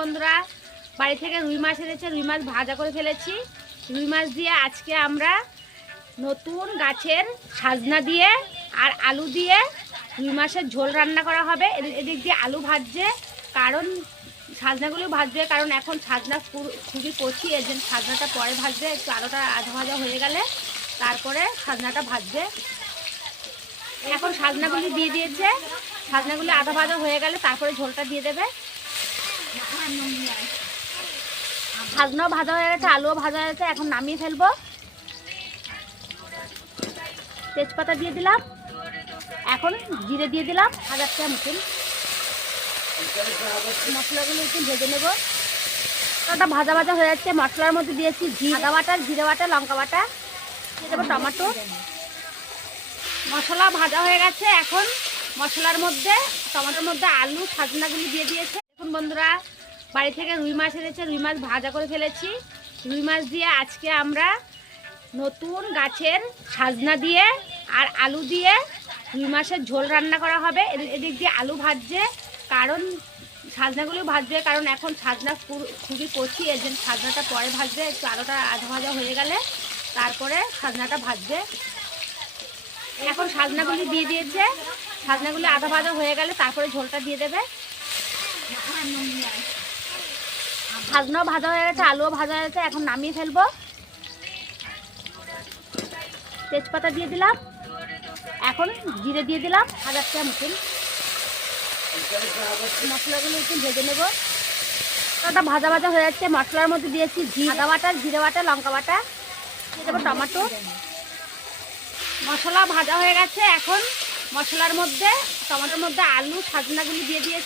বন্ধুরা, বাড়ি থেকে রুই মাছ এনেছে, রুই মাছ ভাজা করে ফেলেছি। রুই মাছ দিয়ে আজকে আমরা নতুন গাছের সাজনা দিয়ে আর আলু দিয়ে রুই মাছের ঝোল রান্না করা হবে। এদিক দিয়ে আলু ভাজছে, কারণ সাজনাগুলো ভাজবে, কারণ এখন সাজনা খুবই কচি, এর জন্য সাজনাটা পরে ভাজবে। একটু আলুটা আধা ভাজা হয়ে গেলে তারপরে সাজনাটা ভাজবে। এখন সাজনাগুলি দিয়ে দিয়েছে, সাজনাগুলি আধা ভাজা হয়ে গেলে তারপরে ঝোলটা দিয়ে দেবে। সাজনাও ভাজা হয়ে গেছে, আলুও ভাজা হয়ে গেছে, এখন নামিয়ে ফেলবো। তেজপাতা দিয়ে দিলাম, এখন জিরে দিয়ে দিলাম 1000 টাকা মতন। মশলাগুলো একটু ভেজে নেব। ওটা ভাজা ভাজা হয়ে যাচ্ছে, মশলার মধ্যে দিয়েছি আদা বাটা, জিরে বাটা, লঙ্কা বাটা, দিয়ে দেবো টমেটো। মশলা ভাজা হয়ে গেছে, এখন মশলার মধ্যে টমেটোর মধ্যে আলু সাজনাগুলি দিয়ে দিয়েছে। দেখুন বন্ধুরা, বাড়ি থেকে রুই মাছ এনেছে, রুই মাছ ভাজা করে ফেলেছি। রুই মাছ দিয়ে আজকে আমরা নতুন গাছের সাজনা দিয়ে আর আলু দিয়ে রুই মাছের ঝোল রান্না করা হবে। এদিক দিয়ে আলু ভাজছে, কারণ সাজনাগুলো ভাজবে, কারণ এখন সাজনা খুবই কচি, এর জন্য সাজনাটা পরে ভাজবে। একটু আলুটা আধা ভাজা হয়ে গেলে তারপরে সাজনাটা ভাজবে। এখন সাজনাগুলি দিয়ে দিয়েছে, সাজনাগুলি আধা ভাজা হয়ে গেলে তারপরে ঝোলটা দিয়ে দেবে। সাজনাও ভাজা হয়ে গেছে, আলুও ভাজা হয়ে গেছে, এখন নামিয়ে ফেলবো। তেজপাতা দিয়ে দিলাম, এখন জিরে দিয়ে দিলাম 1000 টাকা মতন। মশলাগুলো একটু ভেজে নেব। ওটা ভাজা ভাজা হয়ে যাচ্ছে, মশলার মধ্যে দিয়েছি আদা বাটা, জিরে বাটা, লঙ্কা বাটা, দিয়ে দেবো টমেটো। মশলা ভাজা হয়ে গেছে, এখন মশলার মধ্যে টমেটোর মধ্যে আলু সাজনাগুলি দিয়ে দিয়েছে।